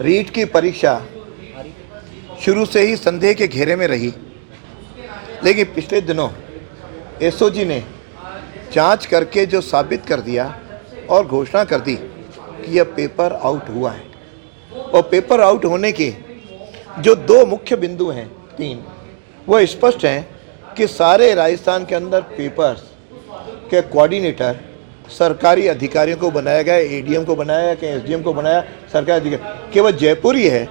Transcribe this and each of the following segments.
रीट की परीक्षा शुरू से ही संदेह के घेरे में रही, लेकिन पिछले दिनों एसओजी ने जांच करके जो साबित कर दिया और घोषणा कर दी कि यह पेपर आउट हुआ है। और पेपर आउट होने के जो दो मुख्य बिंदु हैं, तीन, वो स्पष्ट हैं कि सारे राजस्थान के अंदर पेपर्स के कोऑर्डिनेटर सरकारी अधिकारियों को बनाया गया, एडीएम को बनाया कि एसडीएम को बनाया, सरकारी अधिकारी। केवल जयपुर ही है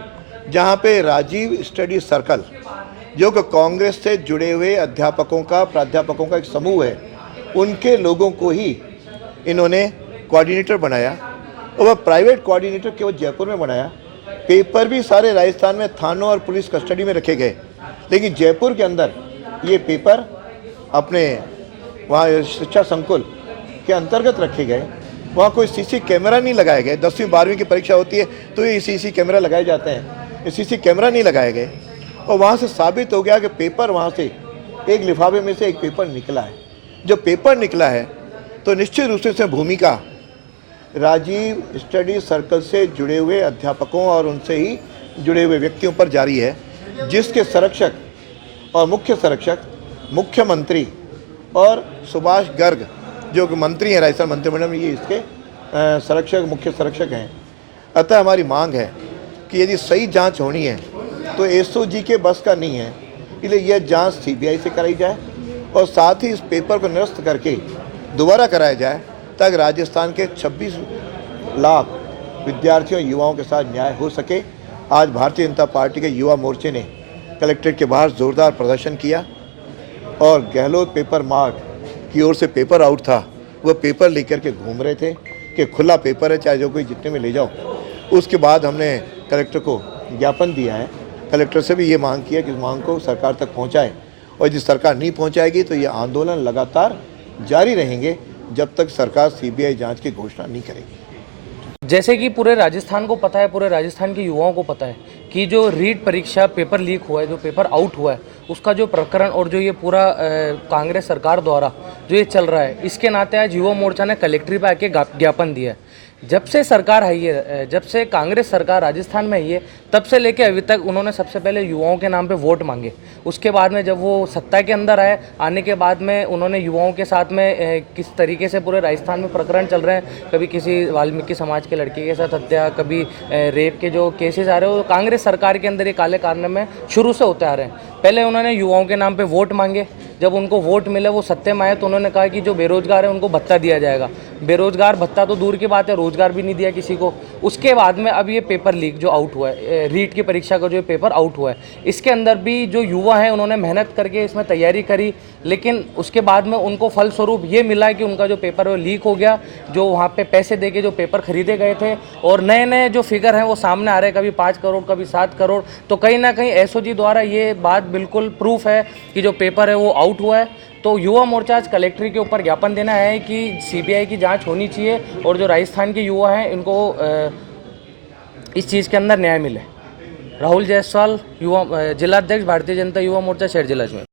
जहाँ पे राजीव स्टडी सर्कल, जो कि कांग्रेस से जुड़े हुए अध्यापकों का, प्राध्यापकों का एक समूह है, उनके लोगों को ही इन्होंने कोऑर्डिनेटर बनाया और वह प्राइवेट कोऑर्डिनेटर केवल जयपुर में बनाया। पेपर भी सारे राजस्थान में थानों और पुलिस कस्टडी में रखे गए, लेकिन जयपुर के अंदर ये पेपर अपने वहाँ शिक्षा संकुल के अंतर्गत रखे गए। वहाँ कोई सीसी कैमरा नहीं लगाए गए। 10वीं 12वीं की परीक्षा होती है तो ये सीसी कैमरा लगाए जाते हैं, ये सीसी कैमरा नहीं लगाए गए। और वहाँ से साबित हो गया कि पेपर वहाँ से एक लिफाफे में से एक पेपर निकला है। जो पेपर निकला है तो निश्चित रूप से इसमें भूमिका राजीव स्टडी सर्कल से जुड़े हुए अध्यापकों और उनसे ही जुड़े हुए व्यक्तियों पर जारी है, जिसके संरक्षक और मुख्य संरक्षक मुख्यमंत्री और सुभाष गर्ग, जो कि मंत्री हैं राजस्थान मंत्रिमंडल में, ये इसके संरक्षक, मुख्य संरक्षक हैं। अतः हमारी मांग है कि यदि सही जांच होनी है तो एसओजी के बस का नहीं है, इसलिए यह जांच सीबीआई से कराई जाए और साथ ही इस पेपर को निरस्त करके दोबारा कराया जाए, ताकि राजस्थान के 26 लाख विद्यार्थियों, युवाओं के साथ न्याय हो सके। आज भारतीय जनता पार्टी के युवा मोर्चे ने कलेक्ट्रेट के बाहर जोरदार प्रदर्शन किया और गहलोत पेपर मार्ट की ओर से पेपर आउट था, वह पेपर लेकर के घूम रहे थे कि खुला पेपर है, चाहे जो कोई जितने में ले जाओ। उसके बाद हमने कलेक्टर को ज्ञापन दिया है, कलेक्टर से भी ये मांग किया कि इस मांग को सरकार तक पहुंचाए, और यदि सरकार नहीं पहुंचाएगी तो ये आंदोलन लगातार जारी रहेंगे जब तक सरकार सीबीआई जांच की घोषणा नहीं करेगी। जैसे कि पूरे राजस्थान को पता है, पूरे राजस्थान के युवाओं को पता है कि जो रीट परीक्षा पेपर लीक हुआ है, जो पेपर आउट हुआ है, उसका जो प्रकरण और जो ये पूरा कांग्रेस सरकार द्वारा जो ये चल रहा है, इसके नाते आज युवा मोर्चा ने कलेक्ट्रेट पे आके ज्ञापन दिया है। जब से सरकार है ये, जब से कांग्रेस सरकार राजस्थान में है, तब से लेके अभी तक उन्होंने सबसे पहले युवाओं के नाम पे वोट मांगे। उसके बाद में जब वो सत्ता के अंदर आए, आने के बाद में उन्होंने युवाओं के साथ में किस तरीके से पूरे राजस्थान में प्रकरण चल रहे हैं, कभी किसी वाल्मीकि समाज के लड़के के साथ हत्या, कभी रेप के जो केसेस आ रहे हैं, वो कांग्रेस सरकार के अंदर ये काले कारनामे शुरू से होते आ रहे हैं। पहले उन्होंने युवाओं के नाम पे वोट मांगे, जब उनको वोट मिले, वो सत्ते में आए, तो उन्होंने कहा कि जो बेरोजगार है उनको भत्ता दिया जाएगा। बेरोजगार भत्ता तो दूर की बात है, रोजगार भी नहीं दिया किसी को। उसके बाद में अब ये पेपर लीक जो आउट हुआ है, रीट की परीक्षा का जो पेपर आउट हुआ है, इसके अंदर भी जो युवा हैं उन्होंने मेहनत करके इसमें तैयारी करी, लेकिन उसके बाद में उनको फलस्वरूप ये मिला है कि उनका जो पेपर है वो लीक हो गया। जो वहाँ पे पैसे दे के जो पेपर खरीदे गए थे और नए नए जो फिगर हैं वो सामने आ रहे हैं, कभी 5 करोड़, कभी 7 करोड़। तो कहीं ना कहीं एसओजी द्वारा ये बात बिल्कुल प्रूफ है कि जो पेपर है वो आउट हुआ है। तो युवा मोर्चा आज कलेक्ट्रेट के ऊपर ज्ञापन देना है कि सीबीआई की जांच होनी चाहिए और जो राजस्थान के युवा हैं इनको इस चीज़ के अंदर न्याय मिले। राहुल जायसवाल, युवा जिलाध्यक्ष, भारतीय जनता युवा मोर्चा, शहर जिला अजमेर।